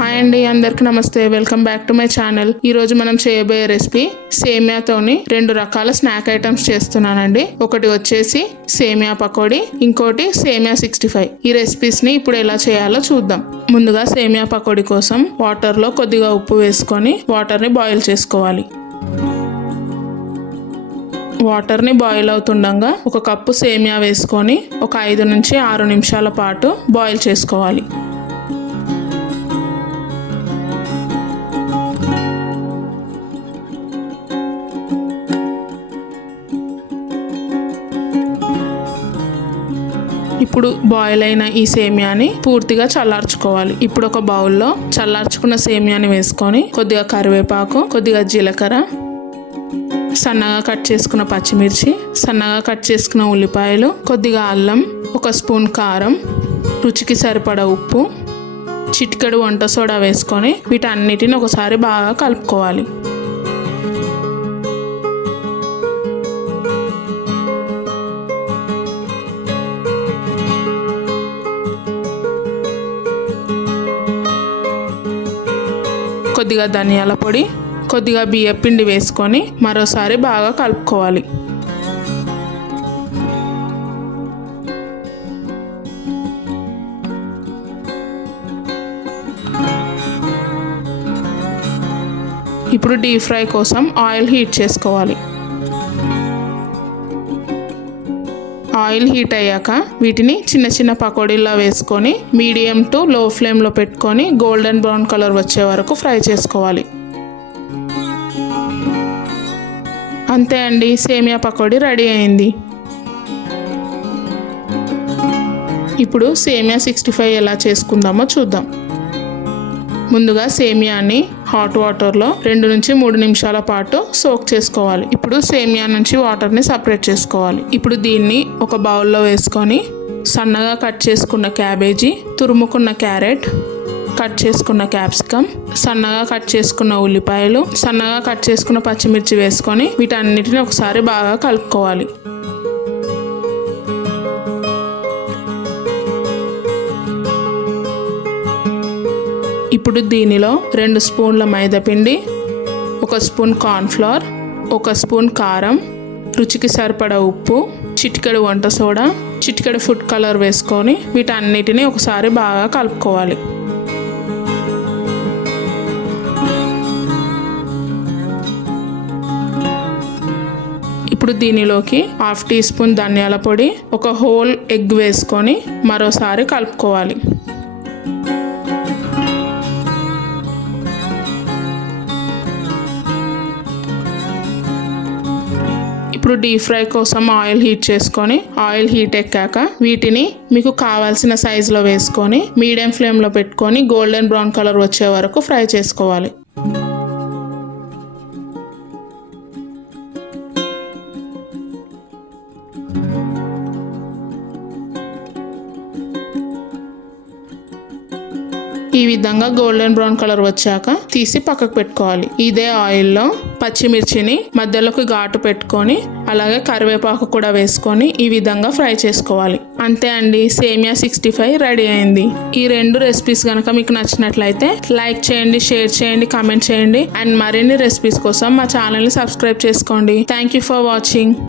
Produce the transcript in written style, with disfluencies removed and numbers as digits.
Hi అండి, అందరికి నమస్తే. Welcome back to my channel. ఈ రోజు మనం చేయబోయే రెసిపీ సేమియాతోని 2 రకాల స్నాక్ ఐటమ్స్ చేస్తున్నానండి. ఒకటి వచ్చేసి సేమియా పకోడీ, ఇంకోటి సేమియా 65. ఈ రెసిపీస్ ని ఇప్పుడు ఎలా చేయాలో చూద్దాం. ముందుగా సేమియా పకోడీ కోసం వాటర్ లో కొద్దిగా ఉప్పు వేసుకొని వాటర్ ని బాయిల్ చేసుకోవాలి. వాటర్ ని బాయిల్ అవుతుండగా 1 కప్పు సేమియా వేసుకొని ఒక 5 నుంచి 6 నిమిషాల పాటు బాయిల్ చేసుకోవాలి. ఇప్పుడు బాయిల్ అయిన ఈ సేమియాని పూర్తిగా చల్లార్చుకోవాలి. ఇప్పుడు ఒక బౌల్లో చల్లార్చుకున్న సేమియాని వేసుకొని కొద్దిగా కరివేపాకు, కొద్దిగా జీలకర్ర, సన్నగా కట్ చేసుకున్న పచ్చిమిర్చి, సన్నగా కట్ చేసుకున్న ఉల్లిపాయలు, కొద్దిగా అల్లం, 1 స్పూన్ కారం, రుచికి సరిపడా ఉప్పు, చిటికెడు వంట సోడా వేసుకొని వీటన్నిటిని ఒకసారి బాగా కలుపుకోవాలి. కొద్దిగా ధనియాల పొడి, కొద్దిగా బియ్యం పిండి వేసుకొని మరోసారి బాగా కలుపుకోవాలి. ఇప్పుడు డీప్ ఫ్రై కోసం ఆయిల్ హీట్ చేసుకోవాలి. ఆయిల్ హీట్ అయ్యాక వీటిని చిన్న చిన్న పకోడీలా వేసుకొని మీడియం టు లో ఫ్లేమ్లో పెట్టుకొని గోల్డెన్ బ్రౌన్ కలర్ వచ్చే వరకు ఫ్రై చేసుకోవాలి. అంతే అండి, సేమియా పకోడీ రెడీ అయింది. ఇప్పుడు సేమియా 65 ఎలా చేసుకుందామో చూద్దాం. ముందుగా సేమియాని హాట్ వాటర్లో 2 నుంచి 3 నిమిషాల పాటు సోక్ చేసుకోవాలి. ఇప్పుడు సేమియా నుంచి వాటర్ని సపరేట్ చేసుకోవాలి. ఇప్పుడు దీన్ని ఒక బౌల్లో వేసుకొని సన్నగా కట్ చేసుకున్న క్యాబేజీ, తురుముకున్న క్యారెట్, కట్ చేసుకున్న క్యాప్సికమ్, సన్నగా కట్ చేసుకున్న ఉల్లిపాయలు, సన్నగా కట్ చేసుకున్న పచ్చిమిర్చి వేసుకొని వీటన్నిటిని ఒకసారి బాగా కలుపుకోవాలి. ఇప్పుడు దీనిలో 2 స్పూన్ల మైదాపిండి, 1 స్పూన్ కార్న్ఫ్లవర్, 1 స్పూన్ కారం, రుచికి సరిపడా ఉప్పు, చిటికెడు వంట సోడా, చిటికెడు ఫుడ్ కలర్ వేసుకొని వీటన్నిటిని ఒకసారి బాగా కలుపుకోవాలి. ఇప్పుడు దీనిలోకి 1/2 టీ స్పూన్ ధనియాల పొడి, 1 హోల్ ఎగ్ వేసుకొని మరోసారి కలుపుకోవాలి. ఇప్పుడు డీప్ ఫ్రై కోసం ఆయిల్ హీట్ చేసుకొని ఆయిల్ హీట్ ఎక్కాక వీటిని మీకు కావాల్సిన సైజులో వేసుకొని మీడియం ఫ్లేమ్లో పెట్టుకొని గోల్డెన్ బ్రౌన్ కలర్ వచ్చే వరకు ఫ్రై చేసుకోవాలి. ఈ విధంగా గోల్డెన్ బ్రౌన్ కలర్ వచ్చాక తీసి పక్కకు పెట్టుకోవాలి. ఇదే ఆయిల్లో పచ్చిమిర్చిని మధ్యలోకి ఘాటు పెట్టుకొని అలాగే కరివేపాకు కూడా వేసుకొని ఈ విధంగా ఫ్రై చేసుకోవాలి. అంతే అండి, సేమియా 65 రెడీ అయింది. ఈ 2 రెసిపీస్ కనుక మీకు నచ్చినట్లయితే లైక్ చేయండి, షేర్ చేయండి, కామెంట్ చేయండి. అండ్ మరిన్ని రెసిపీస్ కోసం మా ఛానల్ని సబ్స్క్రైబ్ చేసుకోండి. Thank you for watching.